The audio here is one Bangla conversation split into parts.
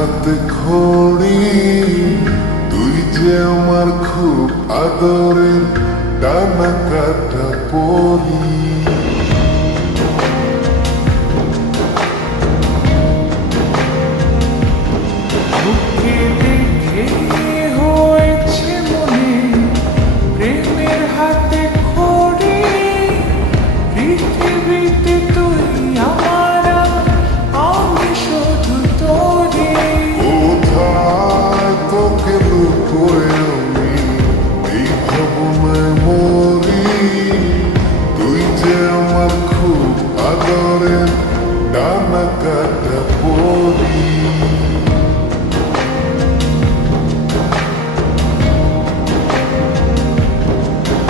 হাতে খড়ি, তুই যে আমার খুব আদরের ডানা কাটা পরি। বুকে দেখে হয়েছে মনে প্রেমের হাতে খড়ি, পৃথিবীতে তুই আমার, আমি শুধু তোরে। কোথায় তোকে লুকোয় আমি এই ভাবনায় মরি, তুই যে আমার খুব আদরের ডানা কাটা পরি।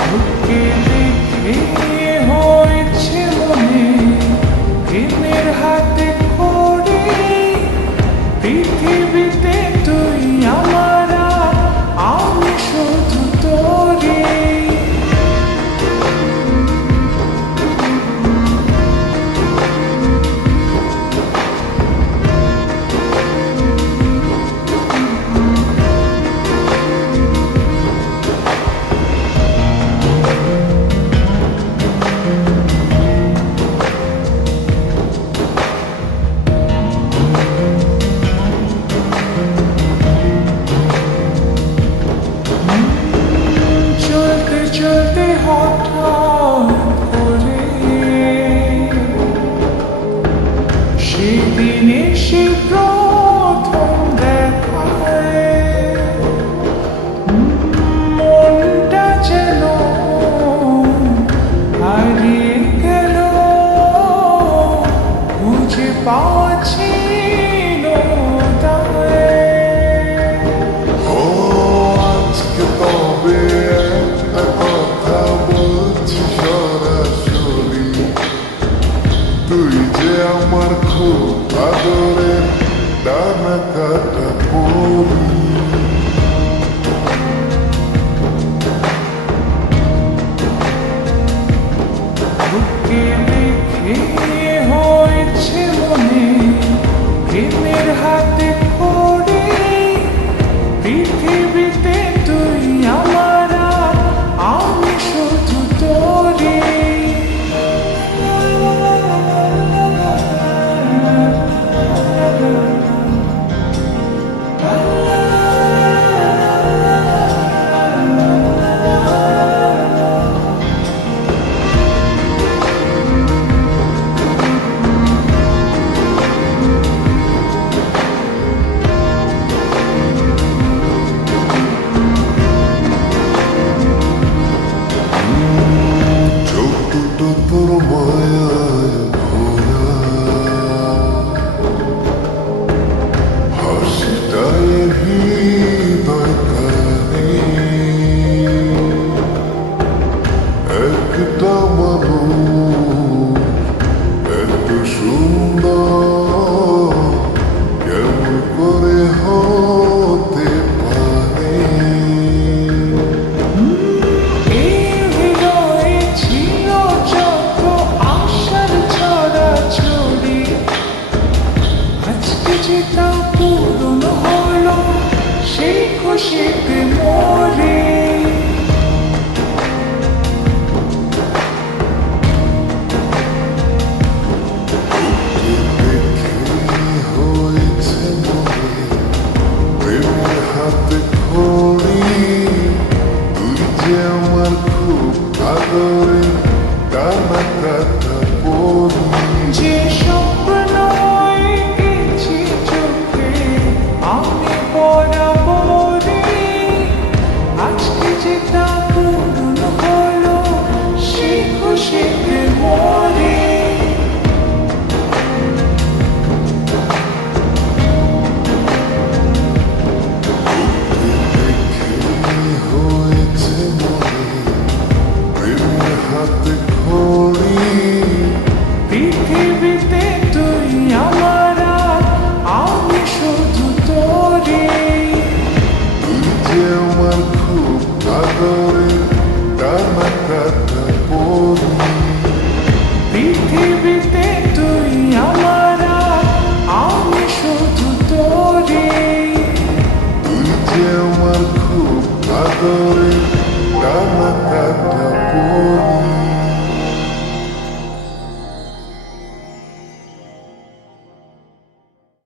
বুকে দেখে হয়েছে মনে প্রেমের হাতে খড়ি, পৃথিবীতে তুই আমার, আমি শুধু তোরে। চলতে চলতে হঠাৎ করে সেদিনে সে প্রথম দেখায়, মনটা যেন হারিয়ে গেল, খুঁজে পাচ্ছি ও আজকে তবে একটা কথা বলছি সরাসরি, তুই যে আমার খুব আদরের ডানা কাটা পরি। বুকে দেখে হয়েছে মনে প্রেমের হাতে খড়ি, পৃথিবীতে তুই আমার, আমি শুধু তোরে। চোখ দুটো তোর মায়ায় ভরা, হাসিটাই হৃদয় কানে, একটা মানুষ এত সুন্দর কেমন করে হতে পারে। এই হৃদয়ে ছিল যত আশার ছড়াছড়ি, আজকে যে তা পূরণ হলো, সেই খুশিতে মরে। হয়েছে মনে প্রেমের হাতে খড়ি, তুই যে আমার খুব আদরের ডানা কাটা পরি। যে স্বপ্ন এঁকেছি চোখে আমি বরাবরে, আজকে যে তা পূরণ হলো, সেই খুশিতে মরে। হয়েছে মনে প্রেমের হাতে খড়ি, পৃথিবীতে তুই আমার, আমি শুধু তোরে। তুই যে আমার খুব আদরের